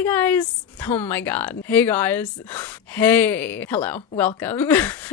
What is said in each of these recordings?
Hey guys! Oh my god. Hey guys. Hey. Hello. Welcome.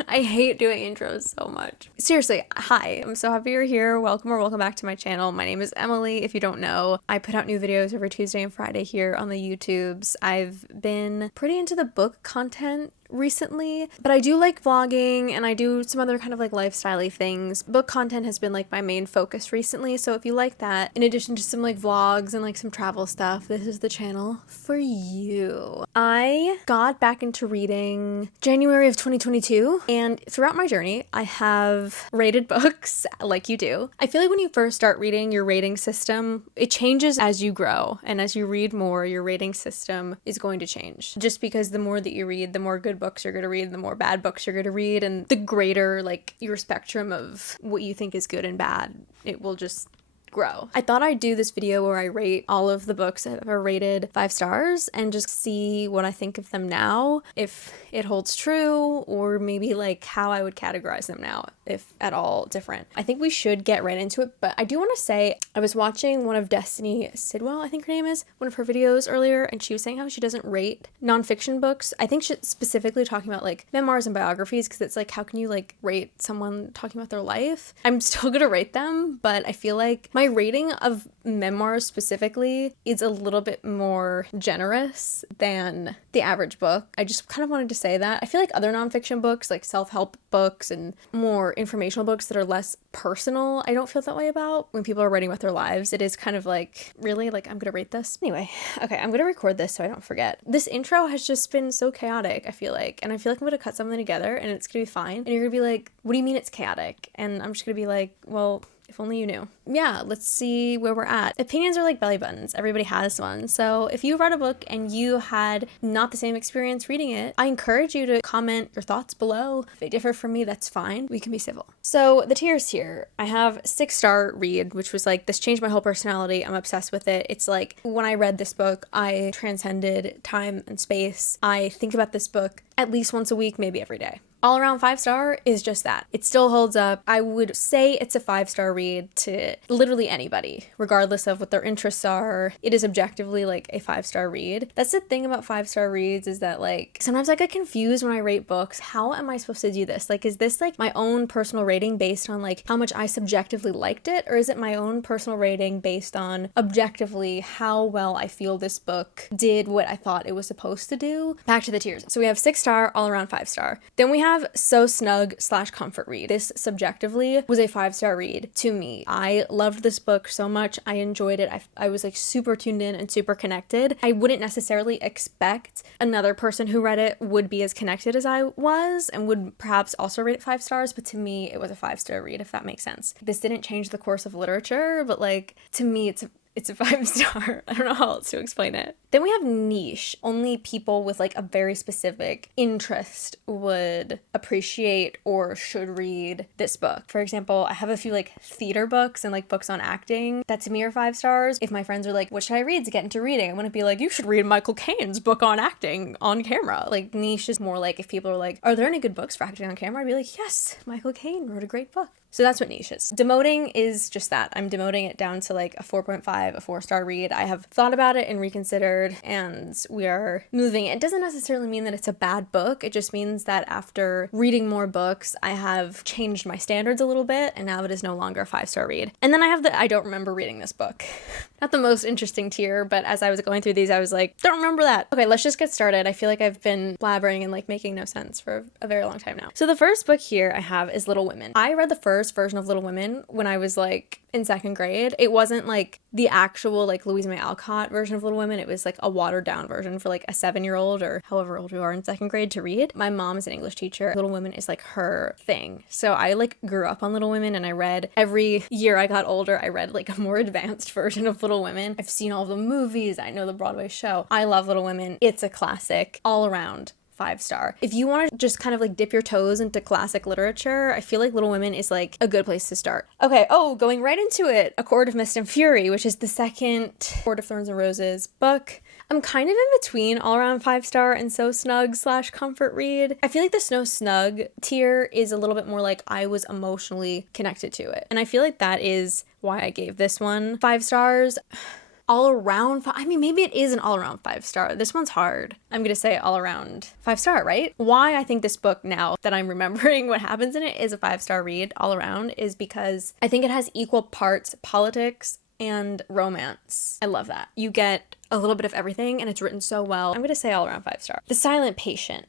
I hate doing intros so much. Seriously, hi. I'm so happy you're here. Welcome or welcome back to my channel. My name is Emily. If you don't know, I put out new videos every Tuesday and Friday here on the YouTubes. I've been pretty into the book content recently, but I do like vlogging and I do some other kind of like lifestyle-y things. Book content has been like my main focus recently, so if you like that, in addition to some like vlogs and like some travel stuff, this is the channel for you. I got back into reading January of 2022, and throughout my journey, I have rated books like you do. I feel like when you first start reading, your rating system, it changes as you grow, and as you read more, your rating system is going to change. Just because the more that you read, the more good books you're going to read, the more bad books you're going to read, and the greater like your spectrum of what you think is good and bad, it will just grow. I thought I'd do this video where I rate all of the books I've ever rated 5 stars and just see what I think of them now, if it holds true, or maybe like how I would categorize them now, if at all different. I think we should get right into it, but I do want to say I was watching one of Destiny Sidwell, I think her name is, one of her videos earlier, and she was saying how she doesn't rate nonfiction books. I think she's specifically talking about like memoirs and biographies, because it's like, how can you like rate someone talking about their life? I'm still gonna rate them, but I feel like my rating of memoirs specifically is a little bit more generous than the average book. I just kind of wanted to say that. I feel like other nonfiction books, like self-help books and more informational books that are less personal, I don't feel that way about. When people are writing about their lives, it is kind of like, really? Like, I'm gonna rate this? Anyway, okay, I'm gonna record this so I don't forget. This intro has just been so chaotic, I feel like, and I feel like I'm gonna cut something together and it's gonna be fine, and you're gonna be like, what do you mean it's chaotic? And I'm just gonna be like, well, if only you knew. Yeah, let's see where we're at. Opinions are like belly buttons. Everybody has one. So if you read a book and you had not the same experience reading it, I encourage you to comment your thoughts below. If they differ from me, that's fine. We can be civil. So the tiers here, I have 6-star read, which was like, this changed my whole personality. I'm obsessed with it. It's like, when I read this book, I transcended time and space. I think about this book at least once a week, maybe every day. All around 5-star is just that. It still holds up. I would say it's a 5-star read to literally anybody, regardless of what their interests are. It is objectively like a 5-star read. That's the thing about 5-star reads, is that like, sometimes I get confused when I rate books. How am I supposed to do this? Like, is this like my own personal rating based on like how much I subjectively liked it? Or is it my own personal rating based on objectively how well I feel this book did what I thought it was supposed to do? Back to the tiers. So we have 6-star, all around 5-star. Then we have So Snug / comfort read. This subjectively was a 5-star read to me. I loved this book so much. I enjoyed it. I was like super tuned in and super connected. I wouldn't necessarily expect another person who read it would be as connected as I was and would perhaps also rate it 5 stars, but to me it was a 5-star read, if that makes sense. This didn't change the course of literature, but like, to me it's a 5-star. I don't know how else to explain it. Then we have niche. Only people with like a very specific interest would appreciate or should read this book. For example, I have a few like theater books and like books on acting that to me are 5 stars. If my friends are like, what should I read to get into reading? I wouldn't be like, you should read Michael Caine's book on acting on camera. Like, niche is more like, if people are like, are there any good books for acting on camera? I'd be like, yes, Michael Caine wrote a great book. So that's what niche is. Demoting is just that. I'm demoting it down to like a 4.5, a 4-star read. I have thought about it and reconsidered, and we are moving. It doesn't necessarily mean that it's a bad book. It just means that after reading more books, I have changed my standards a little bit, and now it is no longer a 5-star read. And then I have the I don't remember reading this book. Not the most interesting tier, but as I was going through these, I was like, don't remember that. Okay, let's just get started. I feel like I've been blabbering and like making no sense for a very long time now. So the first book here I have is Little Women. I read the first version of Little Women when I was like in 2nd grade. It wasn't like the actual like Louisa May Alcott version of Little Women. It was like a watered down version for like a 7-year-old or however old you are in 2nd grade to read. My mom is an English teacher. Little Women is like her thing. So I like grew up on Little Women, and I read every year I got older, I read like a more advanced version of Little Women. I've seen all the movies. I know the Broadway show. I love Little Women. It's a classic all around. 5-star. If you want to just kind of like dip your toes into classic literature, I feel like Little Women is like a good place to start. Okay, going right into it. A Court of Mist and Fury, which is the second Court of Thorns and Roses book. I'm kind of in between all around 5-star and So Snug / comfort read. I feel like the So Snug tier is a little bit more like I was emotionally connected to it. And I feel like that is why I gave this one 5 stars. all around, I mean, maybe it is an all around 5-star. This one's hard. I'm going to say all around 5-star, right? Why I think this book, now that I'm remembering what happens in it, is a 5-star read all around is because I think it has equal parts politics and romance. I love that. You get a little bit of everything and it's written so well. I'm going to say all around 5-star. The Silent Patient.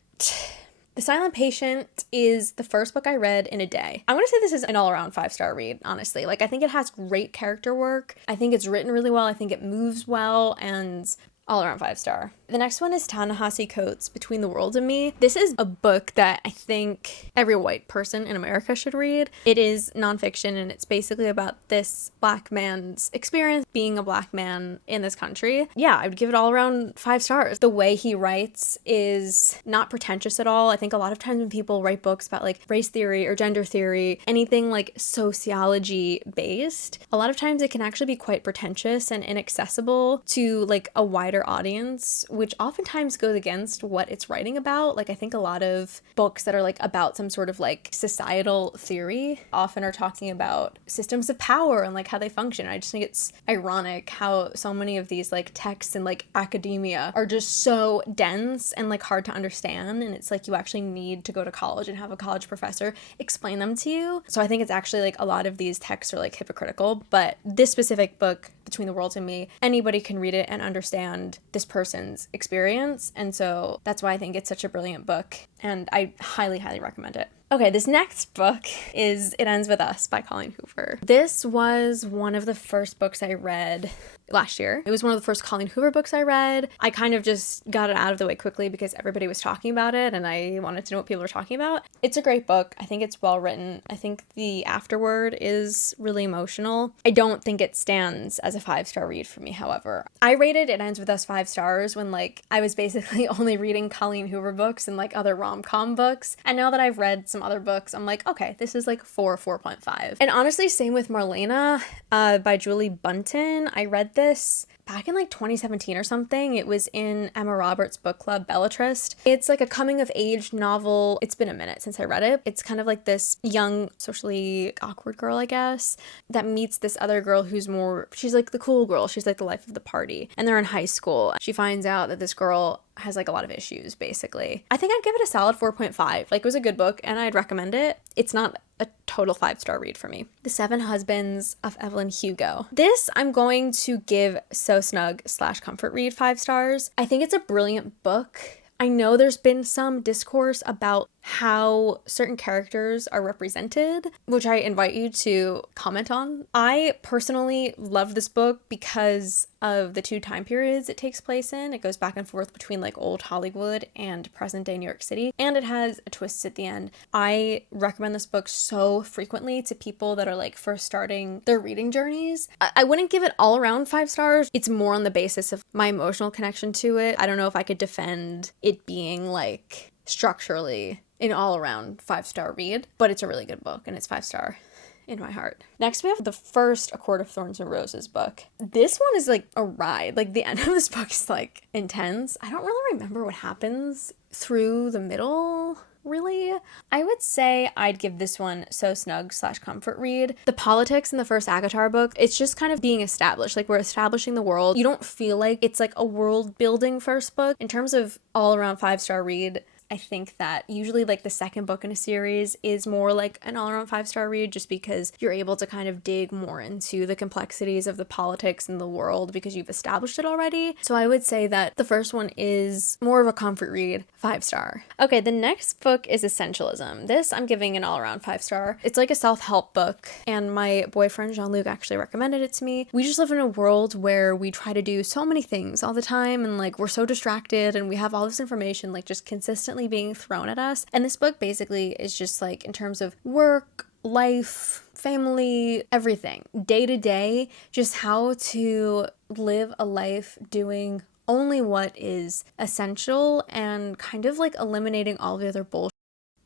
The Silent Patient is the first book I read in a day. I'm going to say this is an all-around 5-star read, honestly. Like, I think it has great character work. I think it's written really well. I think it moves well, and all around 5-star. The next one is Ta-Nehisi Coates' Between the World and Me. This is a book that I think every white person in America should read. It is nonfiction, and it's basically about this black man's experience being a black man in this country. Yeah, I would give it all around 5 stars. The way he writes is not pretentious at all. I think a lot of times when people write books about like race theory or gender theory, anything like sociology based, a lot of times it can actually be quite pretentious and inaccessible to like a wider audience, which oftentimes goes against what it's writing about. Like, I think a lot of books that are like about some sort of like societal theory often are talking about systems of power and like how they function. I just think it's ironic how so many of these like texts in like academia are just so dense and like hard to understand, and it's like you actually need to go to college and have a college professor explain them to you. So I think it's actually like a lot of these texts are like hypocritical, but this specific book, Between the World and Me, anybody can read it and understand this person's experience, and so that's why I think it's such a brilliant book, and I highly, highly recommend it. Okay, this next book is It Ends With Us by Colleen Hoover. This was one of the first books I read last year. It was one of the first Colleen Hoover books I read. I kind of just got it out of the way quickly because everybody was talking about it and I wanted to know what people were talking about. It's a great book. I think it's well written. I think the afterword is really emotional. I don't think it stands as a 5-star read for me, however. I rated It Ends With Us 5 stars when like I was basically only reading Colleen Hoover books and like other rom-com books. And now that I've read some other books, I'm like, okay, this is like 4.5. And honestly, same with Marlena by Julie Bunton. I read this back in like 2017 or something. It was in Emma Roberts' book club, Bellatrist. It's like a coming of age novel. It's been a minute since I read it. It's kind of like this young, socially awkward girl, I guess, that meets this other girl who's more, she's like the cool girl. She's like the life of the party. And they're in high school. She finds out that this girl has like a lot of issues, basically. I think I'd give it a solid 4.5. Like, it was a good book and I'd recommend it. It's not a total 5-star read for me. The Seven Husbands of Evelyn Hugo. This I'm going to give So Snug / Comfort Read 5 stars. I think it's a brilliant book. I know there's been some discourse about how certain characters are represented, which I invite you to comment on. I personally love this book because of the 2 time periods it takes place in. It goes back and forth between like old Hollywood and present day New York City, and it has a twist at the end. I recommend this book so frequently to people that are like first starting their reading journeys. I wouldn't give it all around 5 stars. It's more on the basis of my emotional connection to it. I don't know if I could defend it being like structurally an all-around 5-star read, but it's a really good book and it's 5-star in my heart. Next, we have the first A Court of Thorns and Roses book. This one is like a ride. Like, the end of this book is like intense. I don't really remember what happens through the middle, really. I would say I'd give this one So Snug / Comfort Read. The politics in the first ACOTAR book, it's just kind of being established. Like, we're establishing the world. You don't feel like it's like a world building first book. In terms of all around 5-star read, I think that usually like the second book in a series is more like an all-around 5-star read, just because you're able to kind of dig more into the complexities of the politics and the world because you've established it already. So I would say that the first one is more of a comfort read, 5-star. Okay, the next book is Essentialism. This I'm giving an all-around 5-star. It's like a self-help book, and my boyfriend Jean-Luc actually recommended it to me. We just live in a world where we try to do so many things all the time, and like we're so distracted, and we have all this information like just consistently being thrown at us. And this book basically is just like in terms of work, life, family, everything, day to day, just how to live a life doing only what is essential and kind of like eliminating all the other bullshit.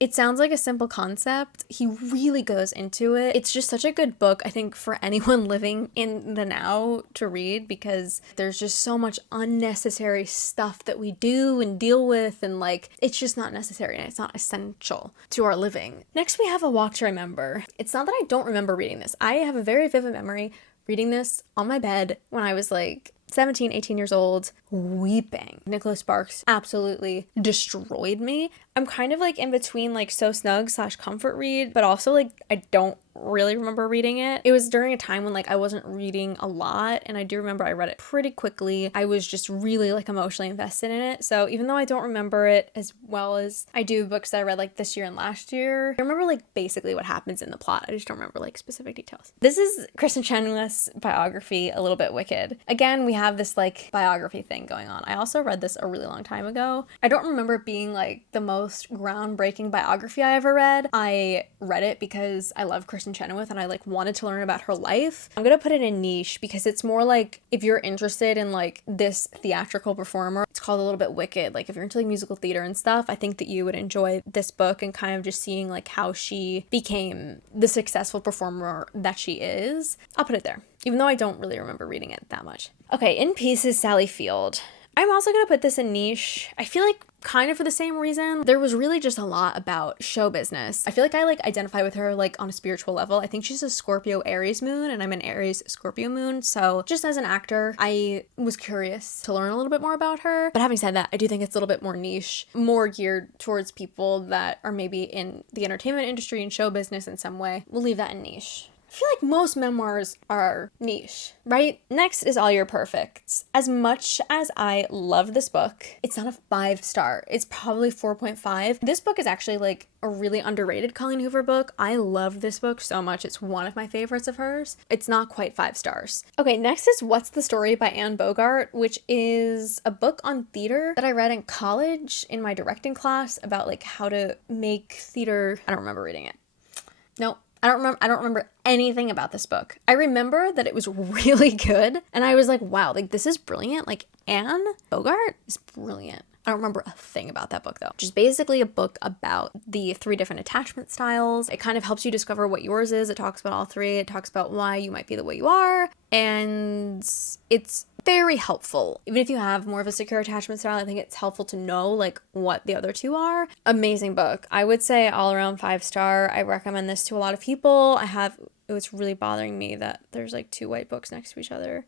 It sounds like a simple concept. He really goes into it. It's just such a good book, I think, for anyone living in the now to read, because there's just so much unnecessary stuff that we do and deal with, and like, it's just not necessary and it's not essential to our living. Next, we have A Walk to Remember. It's not that I don't remember reading this. I have a very vivid memory reading this on my bed when I was like 17, 18 years old, weeping. Nicholas Sparks absolutely destroyed me. I'm kind of like in between like So Snug / comfort read, but also like I don't really remember reading it. It was during a time when like I wasn't reading a lot, and I do remember I read it pretty quickly. I was just really like emotionally invested in it. So even though I don't remember it as well as I do books that I read like this year and last year, I remember like basically what happens in the plot. I just don't remember like specific details. This is Kristen Chenoweth's biography, A Little Bit Wicked. Again, we have this like biography thing going on. I also read this a really long time ago. I don't remember it being like the most groundbreaking biography I ever read. I read it because I love Kristen Chenoweth and I like wanted to learn about her life. I'm gonna put it in niche because it's more like if you're interested in like this theatrical performer, it's called A Little Bit Wicked. Like if you're into like musical theater and stuff, I think that you would enjoy this book and kind of just seeing like how she became the successful performer that she is. I'll put it there, even though I don't really remember reading it that much. Okay, In Peace is Sally Field. I'm also going to put this in niche. I feel like kind of for the same reason. There was really just a lot about show business. I feel like I like identify with her like on a spiritual level. I think she's a Scorpio Aries moon and I'm an Aries Scorpio moon. So just as an actor, I was curious to learn a little bit more about her. But having said that, I do think it's a little bit more niche, more geared towards people that are maybe in the entertainment industry and show business in some way. We'll leave that in niche. I feel like most memoirs are niche, right? Next is All Your Perfects. As much as I love this book, it's not a 5-star. It's probably 4.5. This book is actually like a really underrated Colleen Hoover book. I love this book so much. It's one of my favorites of hers. It's not quite 5 stars. Okay, next is What's the Story by Anne Bogart, which is a book on theater that I read in college in my directing class about like how to make theater. I don't remember reading it. Nope. I don't remember anything about this book. I remember that it was really good and I was like, wow, like this is brilliant. Like Anne Bogart is brilliant. I don't remember a thing about that book though. Just basically a book about the 3 different attachment styles. It kind of helps you discover what yours is. It talks about all 3. It talks about why you might be the way you are. And it's very helpful. Even if you have more of a secure attachment style, I think it's helpful to know like what the other 2 are. Amazing book. I would say all around 5-star. I recommend this to a lot of people. It was really bothering me that there's like 2 white books next to each other.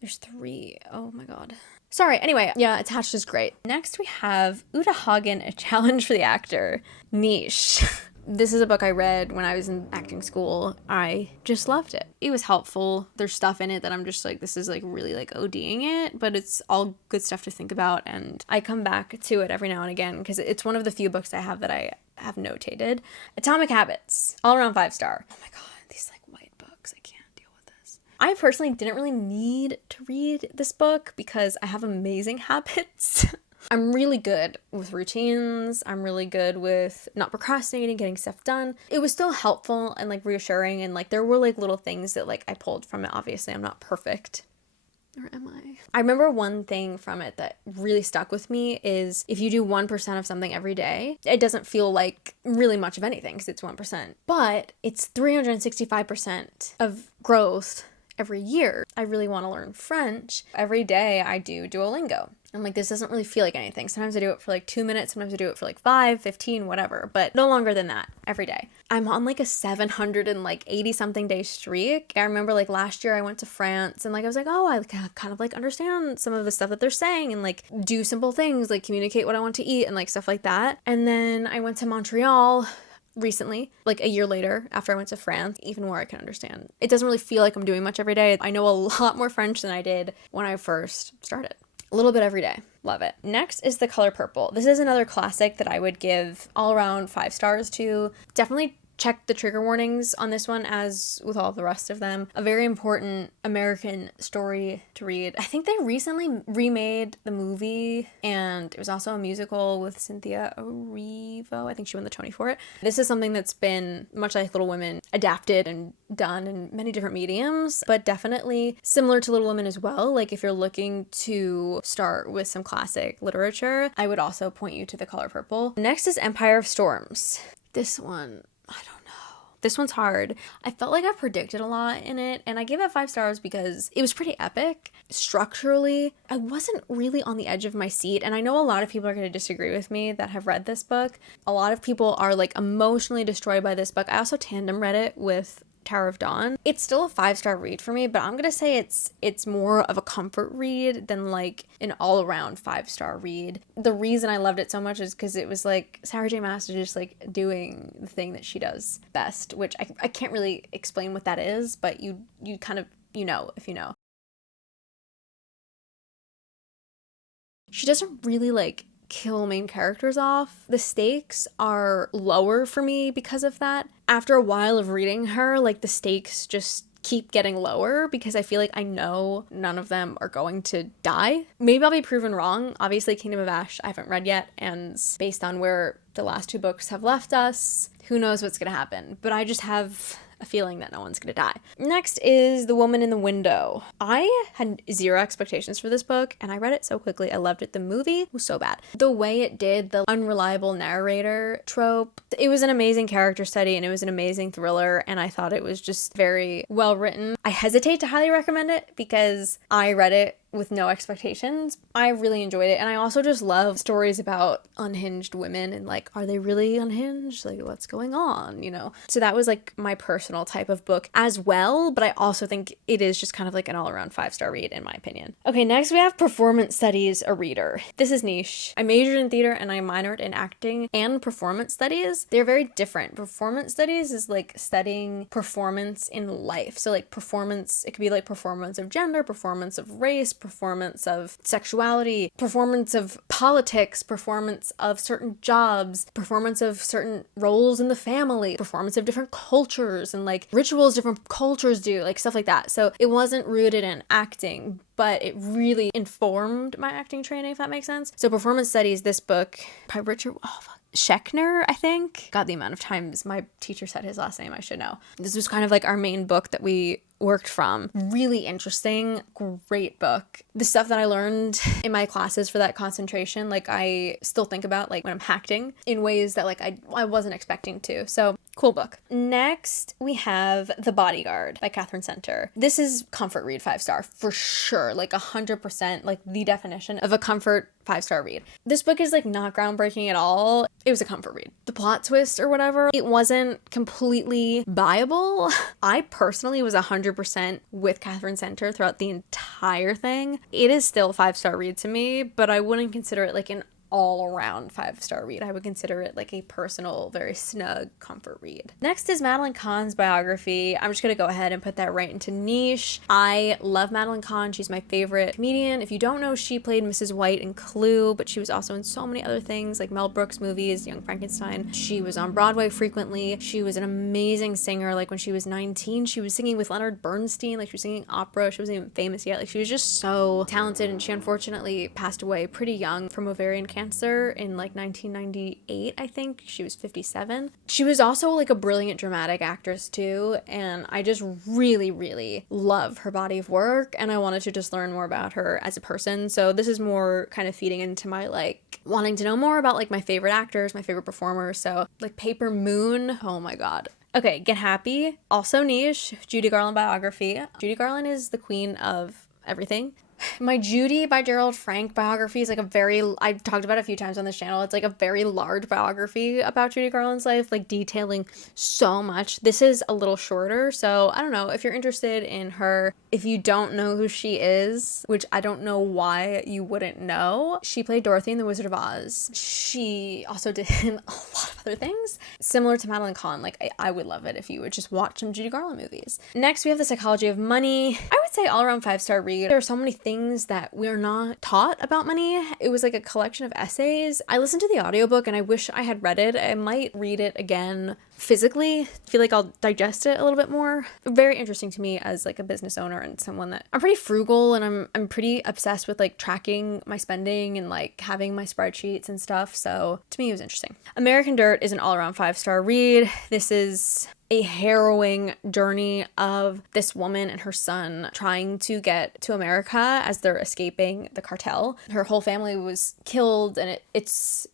There's 3. Oh my God. Sorry. Anyway, yeah, Attached is great. Next we have Uta Hagen, A Challenge for the Actor. Niche. This is a book I read when I was in acting school. I just loved it. It was helpful. There's stuff in it that I'm just like, this is like really like ODing it, but it's all good stuff to think about. And I come back to it every now and again because it's one of the few books I have that I have notated. Atomic Habits, all around 5-star. Oh my God, these like white books. I can't deal with this. I personally didn't really need to read this book because I have amazing habits. I'm really good with routines. I'm really good with not procrastinating, getting stuff done. It was still helpful and like reassuring, and like there were like little things that like I pulled from it. Obviously, I'm not perfect. Or am I? I remember one thing from it that really stuck with me is if you do 1% of something every day, it doesn't feel like really much of anything because it's 1%, but it's 365% of growth every year. I really want to learn French. Every day I do Duolingo. I'm like, this doesn't really feel like anything. Sometimes I do it for like 2 minutes. Sometimes I do it for like 5, 15, whatever, but no longer than that every day. I'm on like a 780 something day streak. I remember like last year I went to France and like I was like, oh, I kind of like understand some of the stuff that they're saying and like do simple things like communicate what I want to eat and like stuff like that. And then I went to Montreal recently, like a year later after I went to France, even more I can understand. It doesn't really feel like I'm doing much every day. I know a lot more French than I did when I first started. A little bit every day. Love it. Next is The Color Purple. This is another classic that I would give all around 5 stars to. Definitely check the trigger warnings on this one, as with all the rest of them. A very important American story to read. I think they recently remade the movie, and it was also a musical with Cynthia Erivo. I think she won the Tony for it. This is something that's been, much like Little Women, adapted and done in many different mediums, but definitely similar to Little Women as well. Like if you're looking to start with some classic literature, I would also point you to The Color Purple. Next is Empire of Storms. This one, I don't know. This one's hard. I felt like I predicted a lot in it, and I gave it 5 stars because it was pretty epic. Structurally, I wasn't really on the edge of my seat, and I know a lot of people are going to disagree with me that have read this book. A lot of people are like emotionally destroyed by this book. I also tandem read it with Tower of Dawn. It's still a 5-star read for me, but I'm gonna say it's more of a comfort read than like an all-around 5-star read. The reason I loved it so much is because it was like Sarah J Maas is just like doing the thing that she does best, which I can't really explain what that is, but you kind of, you know, if you know. She doesn't really like kill main characters off. The stakes are lower for me because of that. After a while of reading her, like the stakes just keep getting lower because I feel like I know none of them are going to die. Maybe I'll be proven wrong. Obviously, Kingdom of Ash I haven't read yet, and based on where the last 2 books have left us, who knows what's gonna happen. But I just have a feeling that no one's gonna die. Next is The Woman in the Window. I had 0 expectations for this book, and I read it so quickly. I loved it. The movie was so bad. The way it did the unreliable narrator trope, it was an amazing character study, and it was an amazing thriller, and I thought it was just very well written. I hesitate to highly recommend it because I read it with no expectations. I really enjoyed it, and I also just love stories about unhinged women and like, are they really unhinged? Like, what's going on, you know? So that was like my personal type of book as well, but I also think it is just kind of like an all-around 5-star read in my opinion. Okay, next we have Performance Studies, A Reader. This is niche. I majored in theater and I minored in acting and performance studies. They're very different. Performance studies is like studying performance in life. So like performance, it could be like performance of gender, performance of race, performance of sexuality, performance of politics, performance of certain jobs, performance of certain roles in the family, performance of different cultures and like rituals different cultures do, like stuff like that. So it wasn't rooted in acting, but it really informed my acting training, if that makes sense. So Performance Studies, this book by Richard Schechner, I think. God, the amount of times my teacher said his last name, I should know. This was kind of like our main book that we worked from. Really interesting, great book. The stuff that I learned in my classes for that concentration, like I still think about like when I'm acting in ways that like I wasn't expecting to. So cool book. Next, we have The Bodyguard by Catherine Center. This is comfort read 5-star for sure, like 100%, like the definition of a comfort 5-star read. This book is like not groundbreaking at all. It was a comfort read. The plot twist or whatever, it wasn't completely viable. I personally was 100% with Catherine Center throughout the entire thing. It is still a 5-star read to me, but I wouldn't consider it like an all-around 5-star read. I would consider it like a personal, very snug comfort read. Next is Madeline Kahn's biography. I'm just gonna go ahead and put that right into niche. I love Madeline Kahn. She's my favorite comedian. If you don't know, she played Mrs. White in Clue, but she was also in so many other things like Mel Brooks movies, Young Frankenstein. She was on Broadway frequently. She was an amazing singer. Like when she was 19, she was singing with Leonard Bernstein. Like she was singing opera. She wasn't even famous yet. Like she was just so talented, and she unfortunately passed away pretty young from ovarian cancer in like 1998, I think. She was 57. She was also like a brilliant dramatic actress too, and I just really, really love her body of work, and I wanted to just learn more about her as a person. So this is more kind of feeding into my like wanting to know more about like my favorite actors, my favorite performers. So like Paper Moon, oh my god. Okay, Get Happy, also niche, Judy Garland biography. Judy Garland is the queen of everything. My Judy by Gerald Frank biography is like a very, I've talked about it a few times on this channel, it's like a very large biography about Judy Garland's life, like detailing so much. This is a little shorter, so I don't know if you're interested in her. If you don't know who she is, which I don't know why you wouldn't know, she played Dorothy in The Wizard of Oz. She also did a lot of other things similar to Madeline Kahn. Like I would love it if you would just watch some Judy Garland movies. Next, we have The Psychology of Money. I would say all around 5-star read. There are so many things that we're not taught about money. It was like a collection of essays. I listened to the audiobook and I wish I had read it. I might read it again physically. I feel like I'll digest it a little bit more. Very interesting to me as like a business owner and someone that I'm pretty frugal, and I'm pretty obsessed with like tracking my spending and like having my spreadsheets and stuff. So to me, it was interesting. American Dirt is an all-around 5-star read. This is a harrowing journey of this woman and her son trying to get to America as they're escaping the cartel. Her whole family was killed, and it's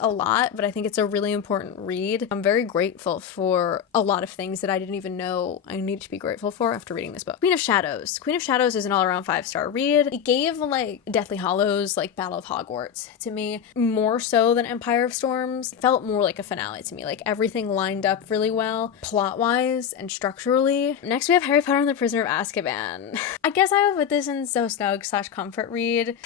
a lot, but I think it's a really important read. I'm very grateful for a lot of things that I didn't even know I needed to be grateful for after reading this book. Queen of Shadows. Queen of Shadows is an all-around 5-star read. It gave like Deathly Hallows, like Battle of Hogwarts to me, more so than Empire of Storms. It felt more like a finale to me. Like everything lined up really well. Plot plot-wise and structurally. Next, we have Harry Potter and the Prisoner of Azkaban. I guess I would put this in so snug / comfort read.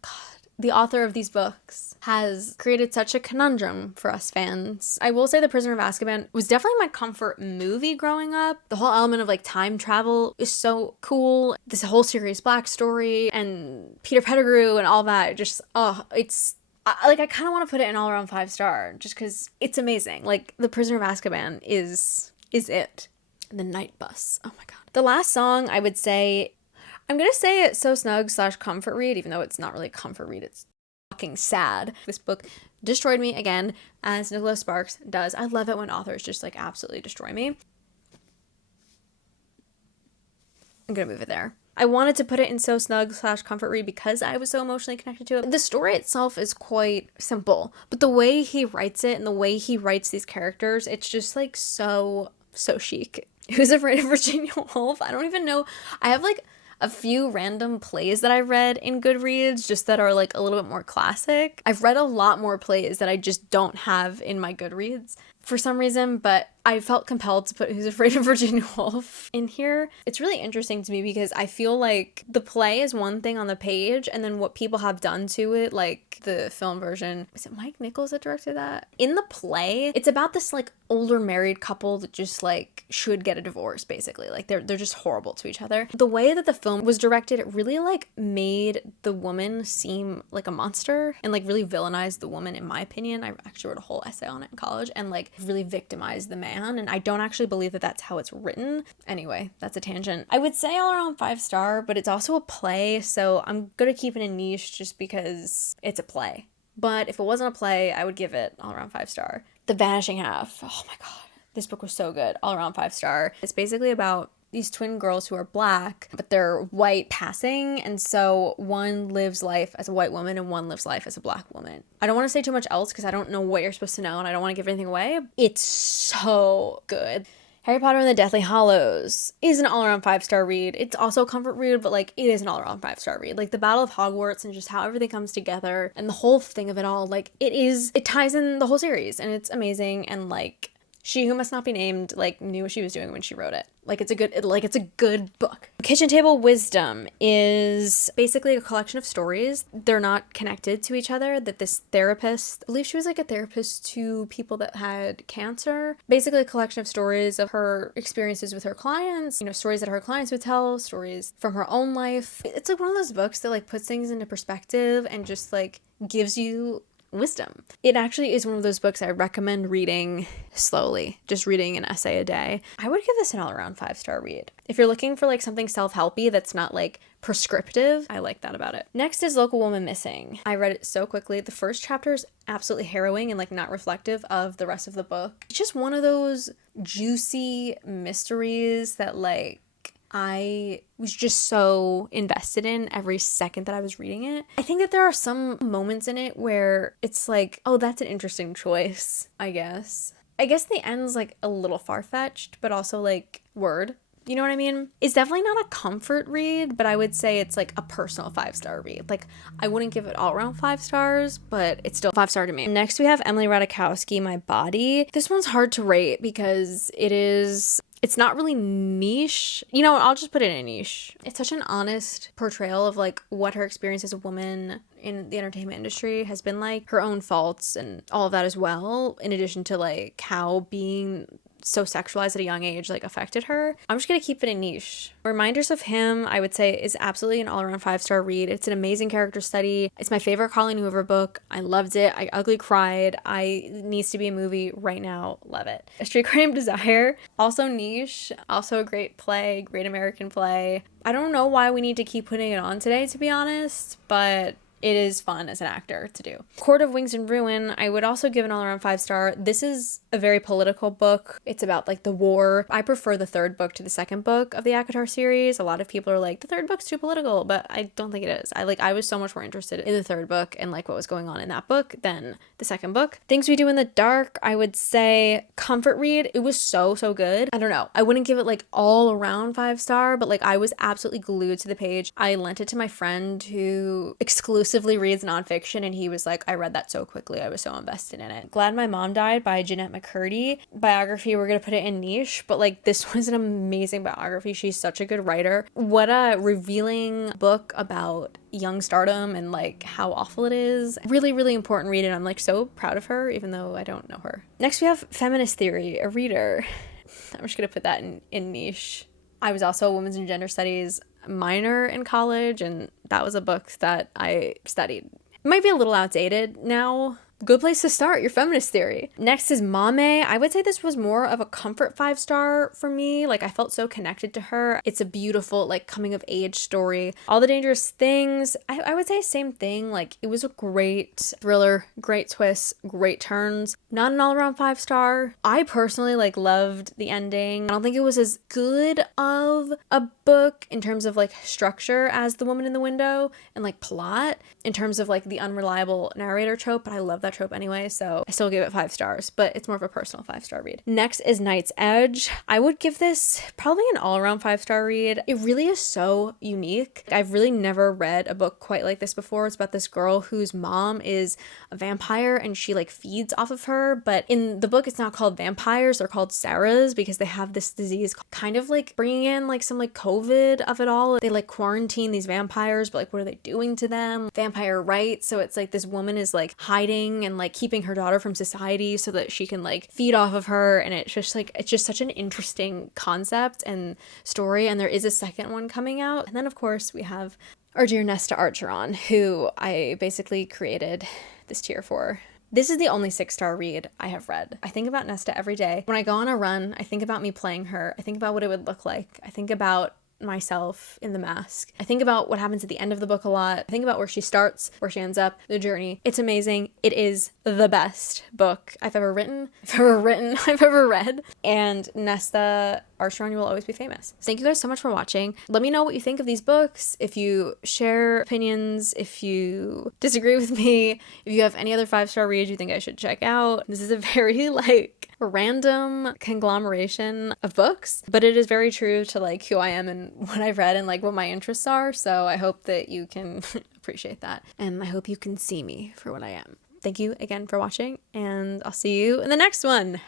God, the author of these books has created such a conundrum for us fans. I will say The Prisoner of Azkaban was definitely my comfort movie growing up. The whole element of like time travel is so cool. This whole Sirius Black story and Peter Pettigrew and all that, just, it's... I kind of want to put it in all around 5-star just because it's amazing. Like, The Prisoner of Azkaban is it. The Night Bus. Oh my god. The last song, I would say, I'm going to say it's so snug / comfort read, even though it's not really a comfort read. It's fucking sad. This book destroyed me again, as Nicholas Sparks does. I love it when authors just like absolutely destroy me. I'm going to move it there. I wanted to put it in so snug / comfort read because I was so emotionally connected to it. The story itself is quite simple, but the way he writes it and the way he writes these characters, it's just like so chic. Who's Afraid of Virginia Woolf? I don't even know. I have like a few random plays that I read in Goodreads just that are like a little bit more classic. I've read a lot more plays that I just don't have in my Goodreads for some reason, but I felt compelled to put Who's Afraid of Virginia Woolf in here. It's really interesting to me because I feel like the play is one thing on the page, and then what people have done to it, like the film version, is it Mike Nichols that directed that? In the play, it's about this like older married couple that just like should get a divorce, basically. Like they're just horrible to each other. The way that the film was directed, it really like made the woman seem like a monster and like really villainized the woman, in my opinion. I actually wrote a whole essay on it in college, and like really victimized the man. And I don't actually believe that that's how it's written. Anyway, that's a tangent. I would say all around 5-star, but it's also a play, so I'm gonna keep it a niche just because it's a play. But if it wasn't a play, I would give it all around 5-star. The Vanishing Half. Oh my god. This book was so good. All around 5-star. It's basically about these twin girls who are black, but they're white passing, and so one lives life as a white woman and one lives life as a black woman. I don't want to say too much else because I don't know what you're supposed to know and I don't want to give anything away. It's so good. Harry Potter and the Deathly Hallows is an all-around 5-star read. It's also a comfort read, but like it is an all-around 5-star read. Like the Battle of Hogwarts and just how everything comes together and the whole thing of it all, like it ties in the whole series and it's amazing. And like She Who Must Not Be Named like knew what she was doing when she wrote it. Like it's a good book. Kitchen Table Wisdom is basically a collection of stories. They're not connected to each other. That this therapist, I believe she was like a therapist to people that had cancer. Basically a collection of stories of her experiences with her clients, you know, stories that her clients would tell, stories from her own life. It's like one of those books that like puts things into perspective and just like gives you wisdom. It actually is one of those books I recommend reading slowly, just reading an essay a day. I would give this an all-around 5-star read. If you're looking for like something self-helpy that's not like prescriptive, I like that about it. Next is Local Woman Missing. I read it so quickly. The first chapter is absolutely harrowing and like not reflective of the rest of the book. It's just one of those juicy mysteries that like I was just so invested in every second that I was reading it. I think that there are some moments in it where it's like, oh, that's an interesting choice, I guess. The end's like a little far-fetched, but also like word. You know what I mean? It's definitely not a comfort read, but I would say it's like a personal 5-star read. Like I wouldn't give it all around 5 stars, but it's still 5-star to me. Next we have Emily Ratajkowski, My Body. This one's hard to rate because it's not really niche. You know, I'll just put it in a niche. It's such an honest portrayal of like what her experience as a woman in the entertainment industry has been like, her own faults and all of that as well, in addition to like how being so sexualized at a young age like affected her. I'm just gonna keep it a niche. Reminders of Him, I would say, is absolutely an all-around 5-star read. It's an amazing character study. It's my favorite Colleen Hoover book. I loved it. I ugly cried. It needs to be a movie right now. Love it. A Streetcar Named Desire, also niche, also a great play, great American play. I don't know why we need to keep putting it on today, to be honest, but it is fun as an actor to do. Court of Wings and Ruin, I would also give an all-around 5-star. This is a very political book. It's about like the war. I prefer the third book to the second book of the ACOTAR series. A lot of people are like, the third book's too political, but I don't think it is. I was so much more interested in the third book and like what was going on in that book than the second book. Things We Do in the Dark, I would say comfort read. It was so good. I don't know. I wouldn't give it like all around 5-star, but like I was absolutely glued to the page. I lent it to my friend who exclusively compulsively reads nonfiction, and he was like, I read that so quickly, I was so invested in it. Glad My Mom Died by Jeanette McCurdy. Biography, we're gonna put it in niche, but like this was an amazing biography. She's such a good writer. What a revealing book about young stardom and like how awful it is. Really, really important read, and I'm like so proud of her, even though I don't know her. Next we have Feminist Theory, a reader. I'm just gonna put that in niche. I was also a women's and gender studies minor in college, and that was a book that I studied. It might be a little outdated now. Good place to start, your feminist theory. Next is Mame. I would say this was more of a comfort 5-star for me. Like, I felt so connected to her. It's a beautiful, like, coming of age story. All the Dangerous Things, I would say same thing. Like, it was a great thriller, great twists, great turns. Not an all-around 5-star. I personally, like, loved the ending. I don't think it was as good of a book in terms of, like, structure as The Woman in the Window and, like, plot in terms of, like, the unreliable narrator trope, but I love that trope anyway, so I still gave it 5 stars, but it's more of a personal 5-star read. Next is Night's Edge. I would give this probably an all-around 5-star read. It really is so unique. I've really never read a book quite like this before. It's about this girl whose mom is a vampire and she like feeds off of her, but in the book it's not called vampires, they're called Sarahs because they have this disease kind of like bringing in like some like COVID of it all. They like quarantine these vampires, but like what are they doing to them? Vampire rights. So it's like this woman is like hiding and like keeping her daughter from society so that she can like feed off of her, and it's just such an interesting concept and story. And there is a second one coming out, and then of course we have our dear Nesta Archeron, who I basically created this tier for. This is the only 6-star read I have read. I think about Nesta every day. When I go on a run, I think about me playing her. I think about what it would look like. I think about myself in the mask. I think about what happens at the end of the book a lot. I think about where she starts, where she ends up, the journey. It's amazing. It is the best book I've ever written, I've ever read. And Nesta Archeron, you will always be famous. Thank you guys so much for watching. Let me know what you think of these books. If you share opinions, if you disagree with me, if you have any other 5-star reads you think I should check out. This is a very like random conglomeration of books, but it is very true to like who I am and what I've read and like what my interests are. So I hope that you can appreciate that, and I hope you can see me for what I am. Thank you again for watching, and I'll see you in the next one.